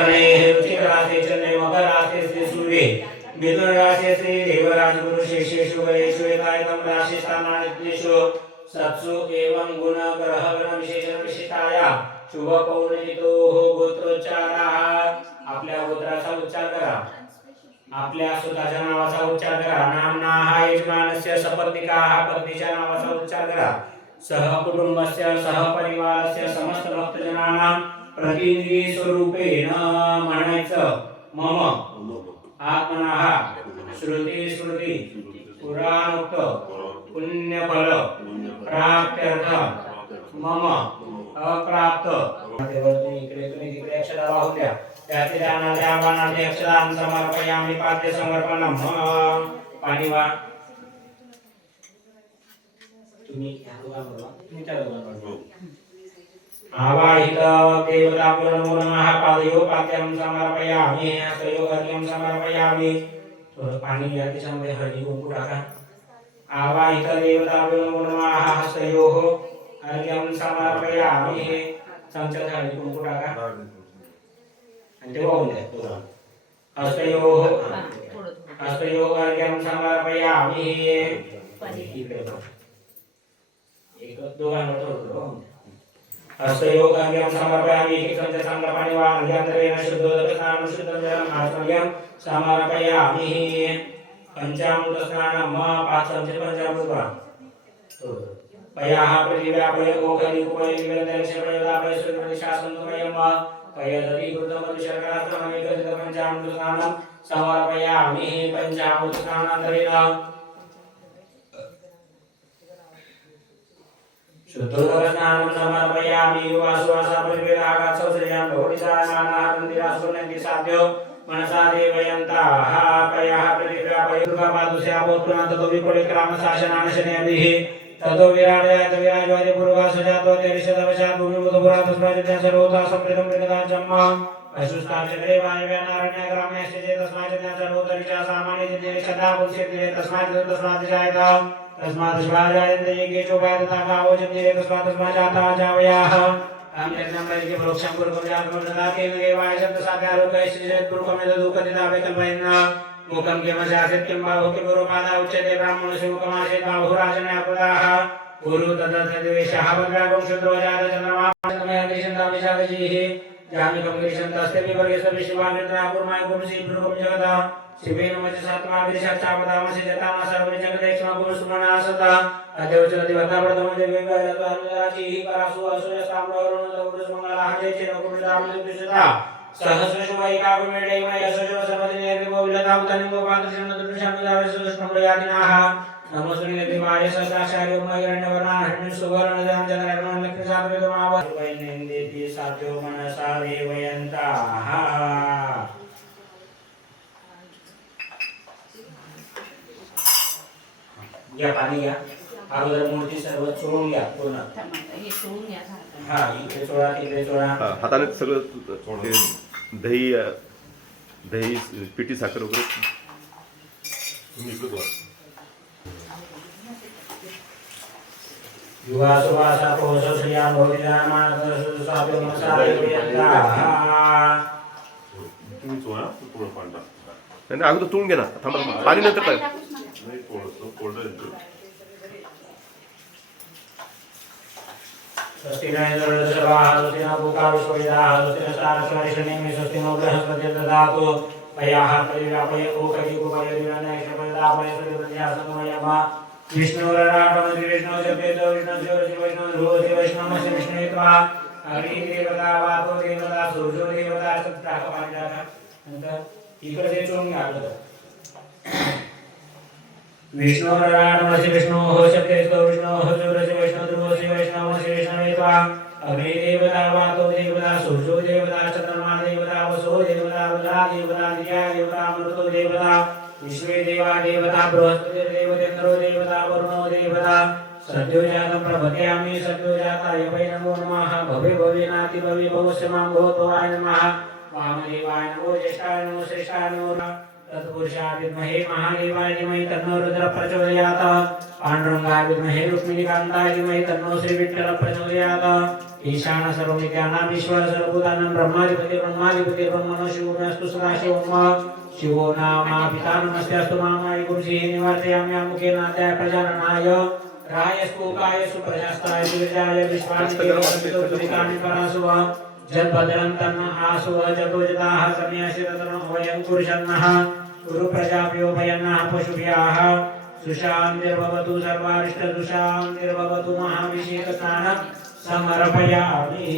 कर्णे वृश्चिक राशि चंद्र मकर राशि श्री सूर्य मिथुन राशि श्री देवराज गुरु शेषेषु गणेशु एकायतम राशि स्थानानितेषु सत्सु एवं गुण ग्रह गण विशेषण विशिष्टाया शुभ पौर्णितो गोत्रोच्चारः आपल्या गोत्राचा उच्चार करा आपल्या स्वतःच्या नावाचा उच्चार करा नामना हा यजमानस्य सपत्निकाः पत्नीच्या नावाचा उच्चार करा सह कुटुंबस्य सह परिवारस्य समस्त भक्तजनानां प्रतिनिधी स्वरूपेण म्हणायचं मम आत्मनः श्रुती स्मृती पुराणोक्त पुण्यफल प्राप्त्यर्थ मम अप्राप्त इकडे अक्षरा वाहून द्या त्याचे दानाच्या बाणाचे अक्षरां समर्पयामि पाद्य समर्पणम पाणी वा तुम्ही आवाहित देवताभ्यो नमो नमः पादयो पाद्यं समर्पयामि हस्तयो अर्घ्यं समर्पयामि थोडं पाणी या त्याच्यामध्ये हळदी कुंकू टाका आवाहित देवताभ्यो नमो नमः हस्तयोः अर्घ्यं समर्पयामि चमच्यात हळदी कुंकू टाका आणि ते वाहून द्या थोडं हस्तयोः अर्घ्यं समर्पयामि इकडे एक दोघांवर थोडं वाहून द्या हस्तयोः अर्घ्यं समर्पयामि एक चमचा चांगला पाणी वाहून घ्या शुद्धोदकस्नानं शुद्धं जलं आचमनीयं समर्पयामि पंचामृत स्नानं पाच चमचे पंचामृत वाहून पयाः पृथिव्यापय ओखली कुपय निवेदनस्य प्रयोदापय सूर्यप्रतिशासनमयं पयदति कृतमतिशर्करास्त्रमनिकथित पंचामृत स्नानं समर्पयामि पंचामृत स्नानान्तरेण शुद्धोदकस्नानं समर्पयामि वासुवासापरिवेदागात्सौसर्यां भवतिसायमानाः तन्दिरासुरनन्दिसाभ्यो मनसा देवयन्ताः पयाः पृथिव्यापय दुर्गापादुस्यापोत्पुनान्ततो विपरिक्रामशासनानशनयभिः ततो विराजयात विराजवादि पूर्वासजातो विशदवशात् भूमिमुदपुरातस्माजन्य सर्वथा सम्प्रीतं प्रगताजन्म अशुष्टाक्षरे वायव्यानारण्य ग्राम्यस्य चेतस्माजन्य सर्वोत्तरिषा सामान्यजन्य सदा पुंस्यते तस्मात् जायत तस्मात् शिवाजायन्ते येकेशोपाय तथा गावो जन्ये तस्मात् जाता जावयाः हम यज्ञं वैद्य प्रोक्षं कुरुकं जातमं ददातेन देवाय शब्दसाध्यालोकैश्चेत् पुरुषमेतदुःखदितावे कल्पयन् मुखं किमशासित किं बाहु किं गुरुपादा उच्यते ब्राह्मणशिवकमाशेत् बाहुराजनयापदाः गुरु तदर्थद्वेषः वद्व्यागं शूद्रो जातजनमामयदेशन्तामिषादजीः जामिकं गिरिशन्तस्ते विवर्गस्य विश्वानिर्तरापुर्माय गुरुश्री पुरुकं जगदा शिवेन वचसात्माभिषाक्षापदामसि जतामा सर्वजगदेक्ष्मा गुरुसुमना सदा अद्यवचनदिवता प्रथमदेवीकाराचीः परासु असुरस्ताम्रोरुणदगुरुसुमङ्गलाः जयचेन गुरुदामदिविशुदा सहस्रशुभैकागुमेढैमय यशस्व सर्वदिनेर्विभो विलतां तनिम्बोपान्तशरणदृशामिदावसुष्णुप्रयातिनाः नमोऽस्तुनिर्दिवाय सहस्राक्षार्योमयरण्यवर्णान् सुवर्णजनजनरत्नलक्ष्मीसात्विकमावैनेन्देति साध्यो मनसा देवयन्ताः या पाणी या अगोदर मूर्ती सर्व चोळून घ्या पूर्ण हा इकडे चोळा तिकडे चोळा हाताने सगळं दही दही पिठी साखर वगैरे तुम्ही इकडे बघा युवा सुवासा पोषो श्रियां भोजनामानस साधु मनसारे यंता तुम्ही चोळा थोडं पाणी टाक नाही अगोदर चोळून घे ना थांबा पाणी नंतर काय नाही थोडंसं कोरडं स्वस्तिनो सर्वाः स्वस्तिनो भूकाविश्वविदाः स्वस्तिनो सारस्वरिषणेमि स्वस्तिनो बृहस्पतिर् ददातु पयाः परिव्यापय ओखलिकुपयदिनैषपदापय सूर्यप्रत्यासनमयमा विष्णुरराटमति विष्णु जपेतो विष्णु ध्रुवति वैष्णवस्य विष्णुत्वा अग्निदेवता वातो देवता सूर्यो देवता सप्ताहपाणिदाः नंतर इकडे चोळून घ्या विष्णुरराटमति विष्णोः शक्तेस्तो विष्णोः सूर्यस्य वैष्णव ध्रुवस्य वैष्णवस्य विष्णुत्वा अग्निदेवता वातो देवता सूर्यो देवता चंद्रमा देवता वसो देवता रुद्रा देवता दिया देवता अमृतो देवता विश्वे देवा देवता बृहस्पतिर्देवतेन्द्रो देवता वरुणो देवता सद्योजातं प्रभत्यामि सद्योजाताय वै नमो नमः भवे भवेनाति भवे भवस्य मां भवतो आय नमः वामदेवाय नमो ज्येष्ठाय नमो श्रेष्ठाय नमो तत्पुरुषाय विद्महे महादेवाय धीमहि तन्नो रुद्रः प्रचोदयात् पाण्डुरङ्गाय विद्महे रुक्मिणीकान्ताय धीमहि तन्नो श्रीविठ्ठलः प्रचोदयात् ईशान सर्वविद्यानां ईश्वर सर्वभूतानां ब्रह्माधिपति ब्रह्मणो शिवोऽस्तु सदाशिवम् शिवो नाम पिता नमस्ते अस्तु मामाय गुरुः निवर्तयामि अमुखे नाथाय प्रजाननाय रायस्तुकाय सुप्रजास्ताय सुविजाय विश्वामित्रोऽपितुर्विकानि परासुव जलभद्रं तन्न आसुव जतोजताः सम्यासिरतनो वयं कुर्षन्नः कुरु प्रजाभ्यो भयन्नः पशुभ्यः सुशान्तिर्भवतु सर्वारिष्टदुशान्तिर्भवतु महाभिषेकस्नानं समर्पयामि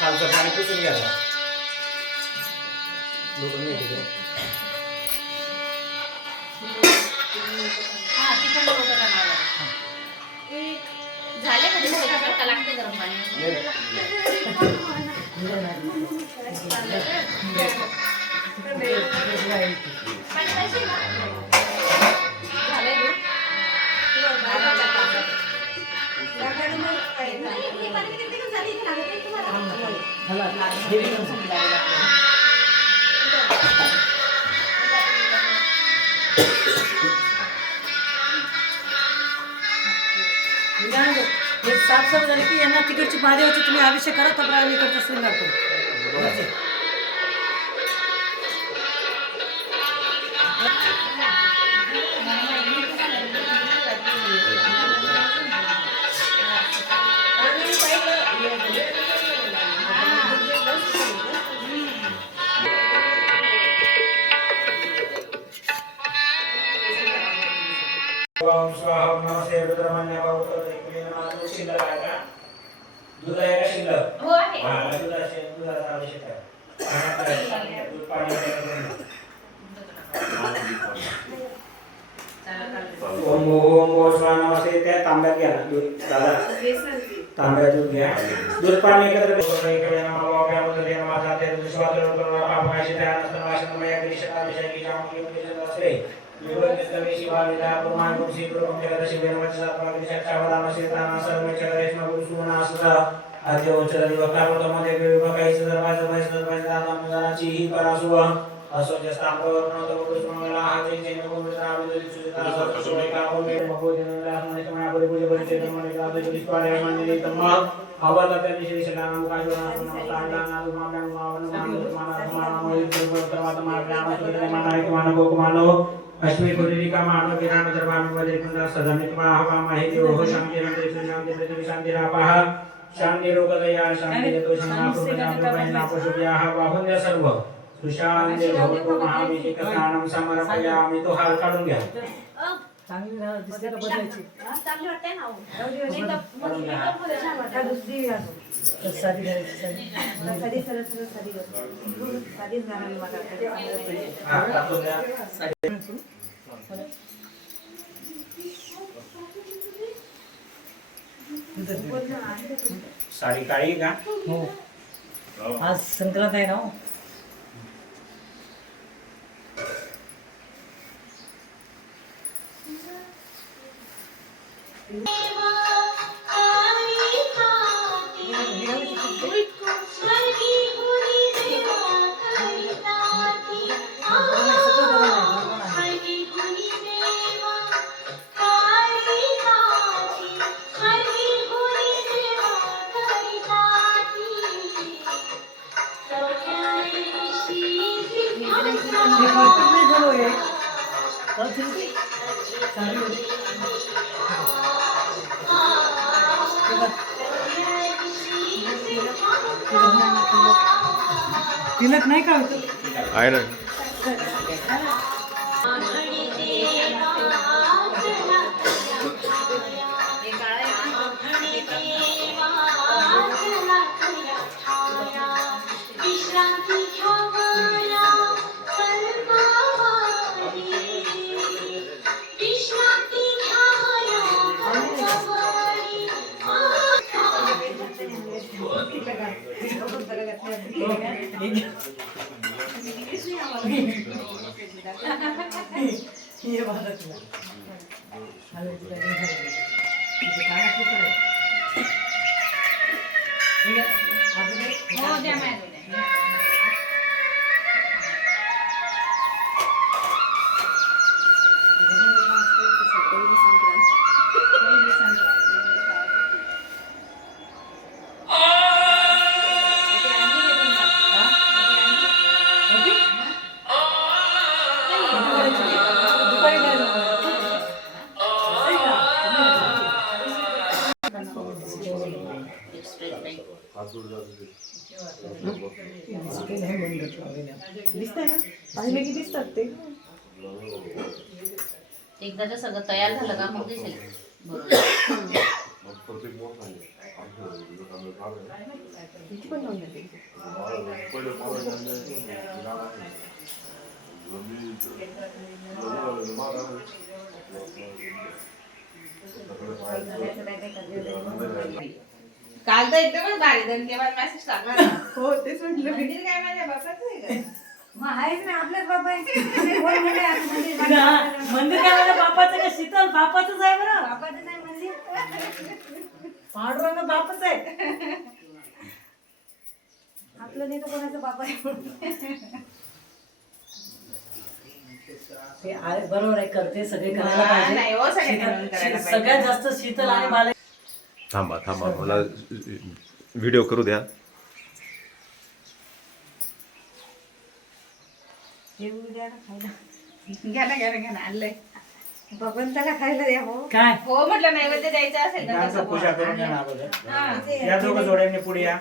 खालचं पाणी पुसून घ्या लोकं नाही तिकडे झाले कधी लागते गरम पाणी साफ झाली की यांना तिकडची महादेवाची तुम्ही अभिषेक करा तर इकडचा शृंगार करू ओम स्वाहा नमस्ते रुद्रमन्य बाहुतो एकमेव शिल्लक आहे का दूध आहे का शिल्लक हो आहे दुधाचा अभिषेक आहे दूध पाणी ओम स्वाहा नमस्ते त्या तांब्यात घ्या ना दूध दादा तांब्यात दूध घ्या दूध पाणी एकत्र इकडे नमः उदरे नमः जाते स्वात्र करुणा पापकाशी त्यानस्तमाशनमय कृष्णाभिषेकी जामुनी असते विवर्तितवे शिवाविदा पुमान गुरुसी प्रमुखदर्शी वेणवचसात्मकृष्णावदाम सीताना सर्वचरेष्म गुरुसुनासुता आद्य उच्चरदि वकारतमध्ये विवकाईस दरवाज दादाची ही परासुव असोजस्तांप्रवर्णतो गुरुसुमंगला हाते जैन गोविंदाविदि सुजिता सर्वसोयका ओमे महोदयनला मणितमया परिपूज परिचय मणिकाद जुलिस्वारे मान्यते तम अवदते श्री शलानम काजोना तांडाना दुमागन मावन मानो अश्मी कुरिका मानो विराम दरबार वदे कुंदा सदमित हवा माहिती हो शांति रंगे शांति पृथ्वी शांति रापः शांति रोगदया शांति यतो शंका पशुभ्याः बाहुल्य सर्व सुशांति भवतो महाभिषेक स्नानं समर्पयामि तो हाल काढून घ्या चांगली दिसते का बदलायची चांगली वाटते ना साधी घालायची साधी सरळ सरळ साधी साधीच घालायला मला हा काढून घ्या साडी काळी का हो आज संक्रांत आहे ना हो तिलक नाही का आहे ना. ये बात तुला हॅलो तुला काय झालं ठीक आहे हो द्या माहिती दिसतंय ना पाहिले की दिसतात ते एकदा सगळं तयार झालं का मग दिसेल काल तर एकदमच भारी धन्यवाद मेसेज टाकला ना. हो तेच म्हटलं मंदिर काय माझ्या बापाचं आहे का? मग आहेच ना आपल्याच बाबा आहे. कोण म्हणे आज मंदिर मंदिर काय माझ्या बापाचं का शीतल बापाचंच आहे बरं बाबाचं नाही मंदिर पांडुरंग बापच आहे आपलं नाही तर कोणाचं बाबा आहे. ते आहे, बरोबर आहे करते सगळे करायला हा, नाही हो, सगळे मिळून पाहिजे करायला पाहिजे. सगळ्यात जास्त शीतल आणि बाला थांबा मला व्हिडिओ करू द्या. येऊ द्या ना खायला घ्या ना आणलंय भगवंताला खायला द्या हो काय हो म्हटलं नैवेद्य द्यायचं असेल तर त्यांचं तसं पूजा बोला. करून घ्या ना अगोदर. हा. या दोघं जोड्यांनी पुढे या.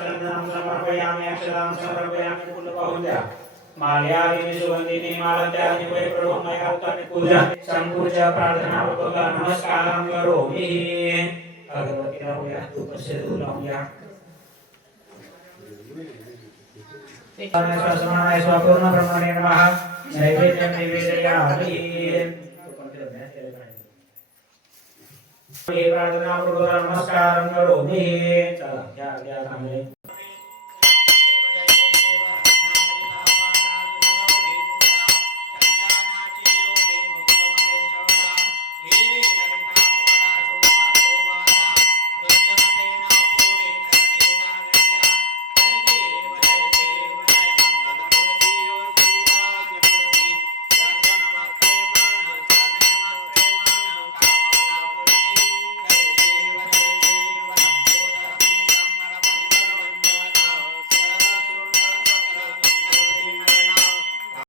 चंदनं समर्पयामि, अक्षतां समर्पयामि, फुलं वाहून द्या. माल्यादिनी सुगंधिनी मालत्यादिनी वैप्रभमयार्थानि पूजा संपूजा प्रार्थना पूजा नमस्कारं करोमि. अगरबत्ती लावूया, धूपस्य धूप लावूया. स्वासमानाय स्वापूर्ण ब्रह्मणे नमः. नैवेद्यं निवेदयामि. प्रार्थना पूर्वक नमस्कारं करोमि. चला घ्या घ्या